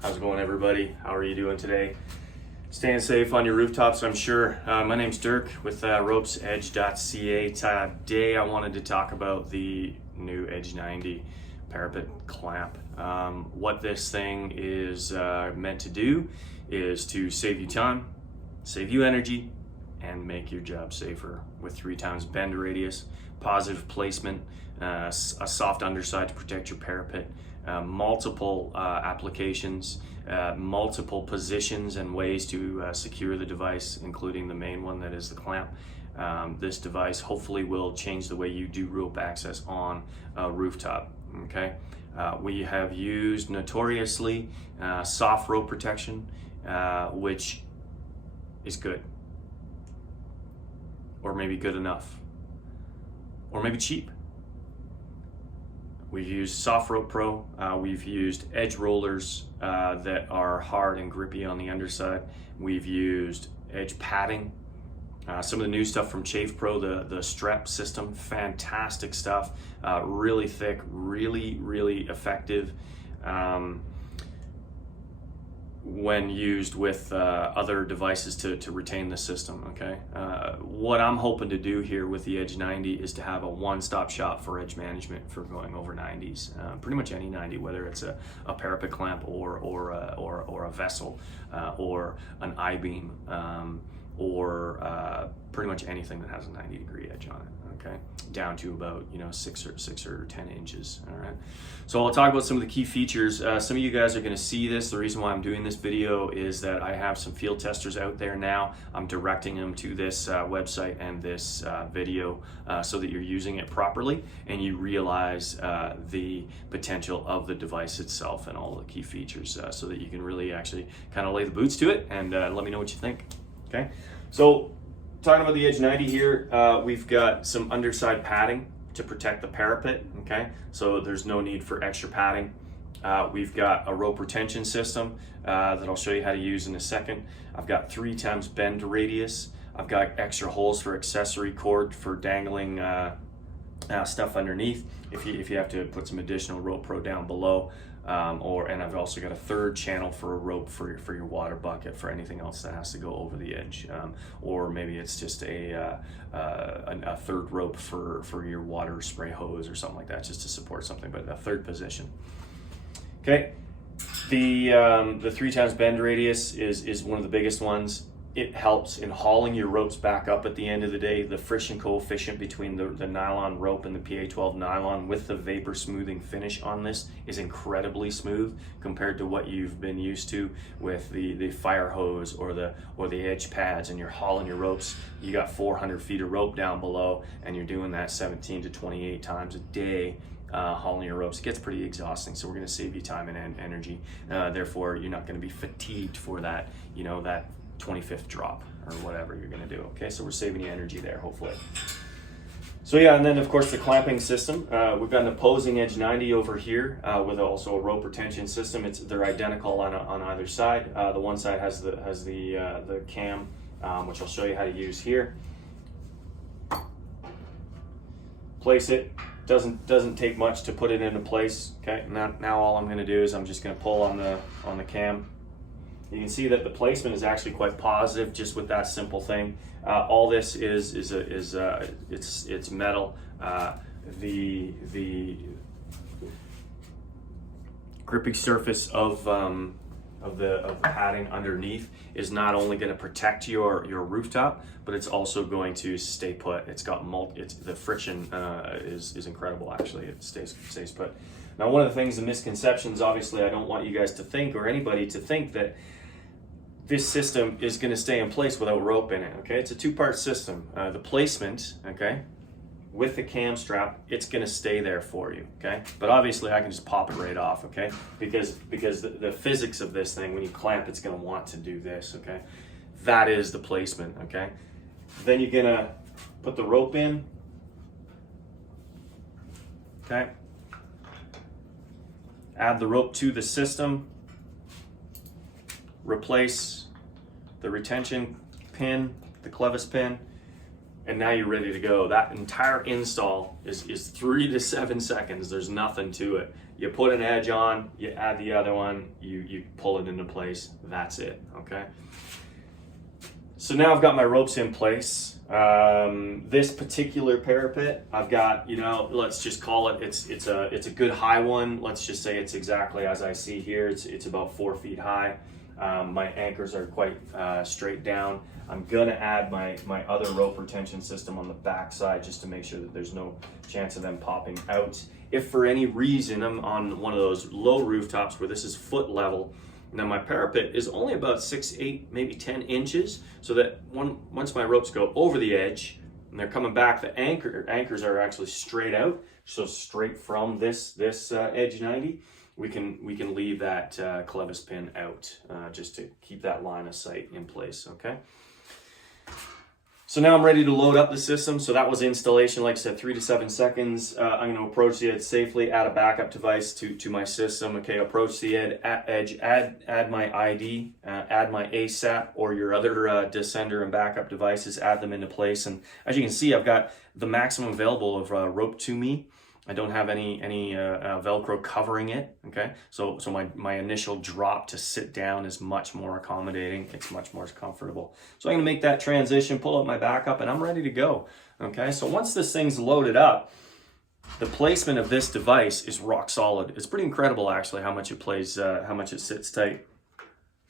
How's it going, everybody? How are you doing today? Staying safe on your rooftops, I'm sure. My name's Dirk with ropesedge.ca. Today I wanted to talk about the new Edge 90 parapet clamp. What this thing is meant to do is to save you time, save you energy, and make your job safer with 3 times bend radius, positive placement, a soft underside to protect your parapet, multiple applications, multiple positions and ways to secure the device, including the main one that is the clamp. This device hopefully will change the way you do rope access on a rooftop. Okay, we have used notoriously soft rope protection, which is good, or maybe good enough, or maybe cheap. We've used Soft Rope Pro, we've used edge rollers that are hard and grippy on the underside. We've used edge padding. Some of the new stuff from Chafe Pro, the strep system, fantastic stuff. Really thick, really effective when used with other devices to retain the system, okay? What I'm hoping to do here with the Edge 90 is to have a one-stop shop for edge management for going over 90s. Pretty much any 90, whether it's a parapet clamp or a vessel or an I-beam or pretty much anything that has a 90-degree edge on it, okay? Down to about 6 or 10 inches. All right, so I'll talk about some of the key features. Some of you guys are going to see this. The reason why I'm doing this video is that I have some field testers out there now. I'm directing them to this website and this video so that you're using it properly and you realize the potential of the device itself and all the key features, so that you can really actually kind of lay the boots to it and let me know what you think. Okay, so talking about the Edge 90 here, we've got some underside padding to protect the parapet, okay? So there's no need for extra padding. We've got a rope retention system that I'll show you how to use in a second. I've got 3 times bend radius. I've got extra holes for accessory cord for dangling stuff underneath if you have to put some additional rope pro down below. And I've also got a 3rd channel for a rope for your water bucket for anything else that has to go over the edge, or maybe it's just a 3rd rope for your water spray hose or something like that, just to support something, but a 3rd position. Okay, the 3 times bend radius is one of the biggest ones. It helps in hauling your ropes back up at the end of the day. The friction coefficient between the nylon rope and the PA12 nylon with the vapor smoothing finish on this is incredibly smooth compared to what you've been used to with the fire hose or the edge pads, and you're hauling your ropes. You got 400 feet of rope down below and you're doing that 17 to 28 times a day. Hauling your ropes, it gets pretty exhausting, so we're going to save you time and energy. Therefore, you're not going to be fatigued for that, that 25th drop or whatever you're going to do. Okay, so we're saving you energy there, hopefully. So yeah, and then of course the clamping system. We've got an opposing Edge 90 over here with also a rope retention system. They're identical on either side. The one side has the cam, which I'll show you how to use here. Place it. Doesn't take much to put it into place. Okay, now all I'm going to do is I'm just going to pull on the cam. You can see that the placement is actually quite positive just with that simple thing. All this is it's metal. The gripping surface of the padding underneath is not only going to protect your rooftop, but it's also going to stay put. It's got the friction is incredible. Actually, it stays put. Now, one of the things, the misconceptions, obviously, I don't want you guys to think, or anybody to think, that this system is going to stay in place without rope in it. Okay, it's a 2-part system. The placement, okay, with the cam strap, it's going to stay there for you. Okay, but obviously I can just pop it right off. Okay, because the physics of this thing, when you clamp, it's going to want to do this. Okay, that is the placement. Okay, then you're going to put the rope in. Okay, add the rope to the system. Replace the retention pin, the clevis pin, and now you're ready to go. That entire install is 3 to 7 seconds. There's nothing to it. You put an edge on, you add the other one, you pull it into place. That's it, okay? So now I've got my ropes in place. This particular parapet, I've got, you know, let's just call it, it's a good high one. Let's just say it's exactly as I see here. It's about 4 feet high. My anchors are quite straight down. I'm gonna add my other rope retention system on the back side just to make sure that there's no chance of them popping out. If for any reason I'm on one of those low rooftops where this is foot level, now my parapet is only about 6, 8, maybe 10 inches, so that once my ropes go over the edge and they're coming back, the anchors are actually straight out, so straight from this edge 90. We can leave that clevis pin out just to keep that line of sight in place, okay? So now I'm ready to load up the system. So that was installation, like I said, 3 to 7 seconds. I'm gonna approach the edge safely, add a backup device to my system. Okay, approach the edge, add my ID, add my ASAP or your other descender and backup devices, add them into place. And as you can see, I've got the maximum available of rope to me. I don't have any Velcro covering it, okay? So my initial drop to sit down is much more accommodating. It's much more comfortable. So I'm gonna make that transition, pull up my backup, and I'm ready to go, okay? So once this thing's loaded up, the placement of this device is rock solid. It's pretty incredible, actually, how much it plays, how much it sits tight.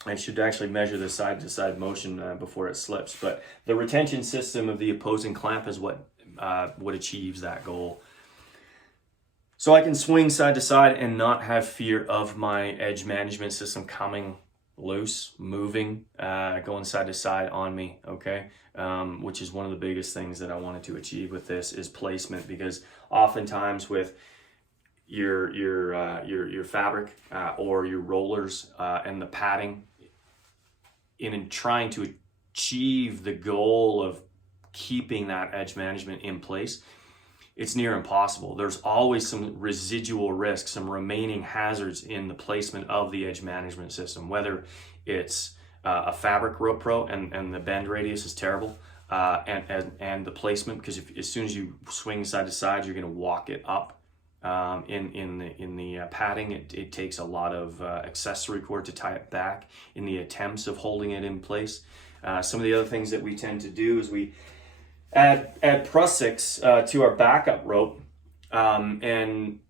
I should actually measure the side-to-side motion before it slips, but the retention system of the opposing clamp is what achieves that goal. So I can swing side to side and not have fear of my edge management system coming loose, moving, going side to side on me, okay? Which is one of the biggest things that I wanted to achieve with this is placement, because oftentimes with your fabric or your rollers and the padding, in trying to achieve the goal of keeping that edge management in place, it's near impossible. There's always some residual risk, some remaining hazards in the placement of the edge management system, whether it's a fabric rope pro and the bend radius is terrible, and the placement, because as soon as you swing side to side, you're gonna walk it up. In the padding, it takes a lot of accessory cord to tie it back in the attempts of holding it in place. Some of the other things that we tend to do is we add prussics to our backup rope, and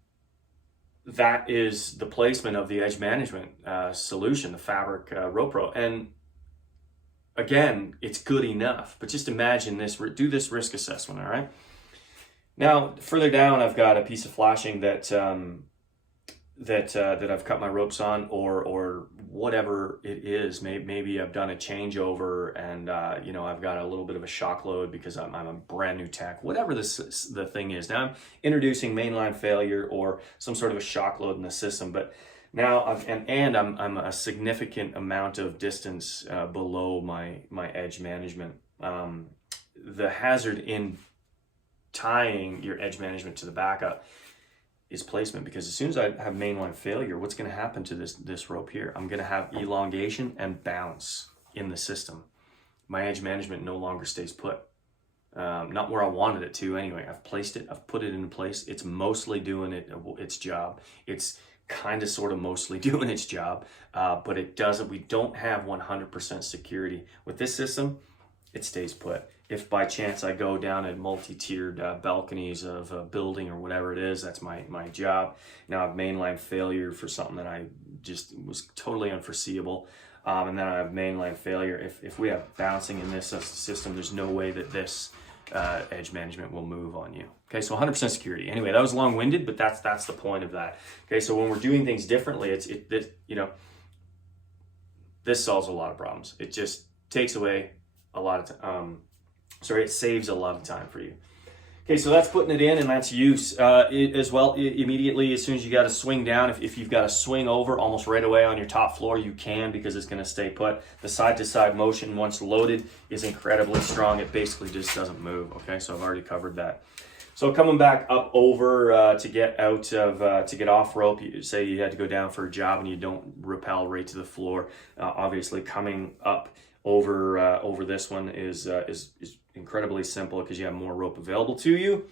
that is the placement of the edge management solution, the fabric rope pro. And again, it's good enough, but just imagine this, do this risk assessment, all right? Now, further down, I've got a piece of flashing that I've cut my ropes on, or whatever it is. Maybe I've done a changeover and you know, I've got a little bit of a shock load because I'm a brand new tech. Whatever the thing is. Now I'm introducing mainline failure or some sort of a shock load in the system, but now I'm a significant amount of distance below my edge management. The hazard in tying your edge management to the backup is placement, because as soon as I have mainline failure, what's going to happen to this rope here? I'm going to have elongation and bounce in the system. My edge management no longer stays put. Not where I wanted it to anyway. I've placed it, I've put it into place. It's mostly doing its job. It's kind of sort of mostly doing its job, but we don't have 100% security. With this system, it stays put. If by chance I go down at multi-tiered balconies of a building or whatever it is, that's my job. Now I have mainline failure for something that I just was totally unforeseeable. And then I have mainline failure. If we have bouncing in this system, there's no way that this edge management will move on you. Okay, so 100% security. Anyway, that was long-winded, but that's the point of that. Okay, so when we're doing things differently, this solves a lot of problems. It just takes away a lot of it saves a lot of time for you. Okay, so that's putting it in, and that's use. As well, immediately, as soon as you got to swing down, if you've got to swing over almost right away on your top floor, you can, because it's going to stay put. The side-to-side motion, once loaded, is incredibly strong. It basically just doesn't move, okay? So I've already covered that. So coming back up over to get off rope, say you had to go down for a job and you don't rappel right to the floor. Obviously, coming up over this one is incredibly simple because you have more rope available to you.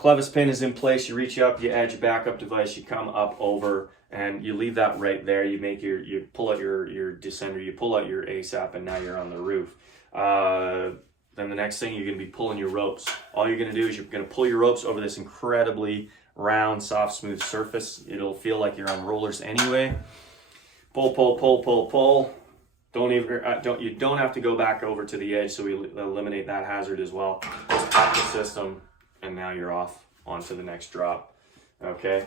Clevis pin is in place. You reach up, you add your backup device, you come up over, and you leave that right there. You make you pull out your descender, you pull out your ASAP, and now you're on the roof. Then the next thing, you're going to be pulling your ropes. All you're going to do is you're going to pull your ropes over this incredibly round, soft, smooth surface. It'll feel like you're on rollers anyway. Pull, pull, pull, pull, pull. You don't have to go back over to the edge, so we eliminate that hazard as well. Just pop the system, and now you're off onto the next drop. Okay.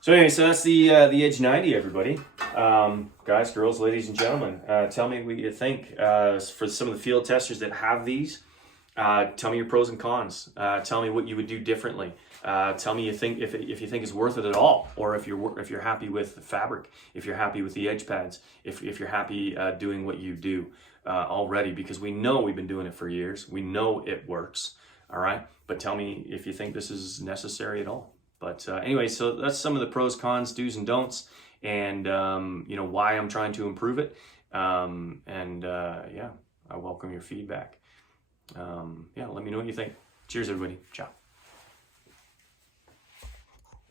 So anyway, so that's the Edge 90, everybody. Guys, girls, ladies, and gentlemen, tell me what you think. For some of the field testers that have these, tell me your pros and cons. Tell me what you would do differently. Tell me if you think it's worth it at all, or if you're happy with the fabric, if you're happy with the edge pads, if you're happy doing what you do already, because we know we've been doing it for years. We know it works. All right, but tell me if you think this is necessary at all. But anyway, so that's some of the pros, cons, do's, and don'ts, and why I'm trying to improve it. Yeah, I welcome your feedback. Let me know what you think. Cheers, everybody. Ciao.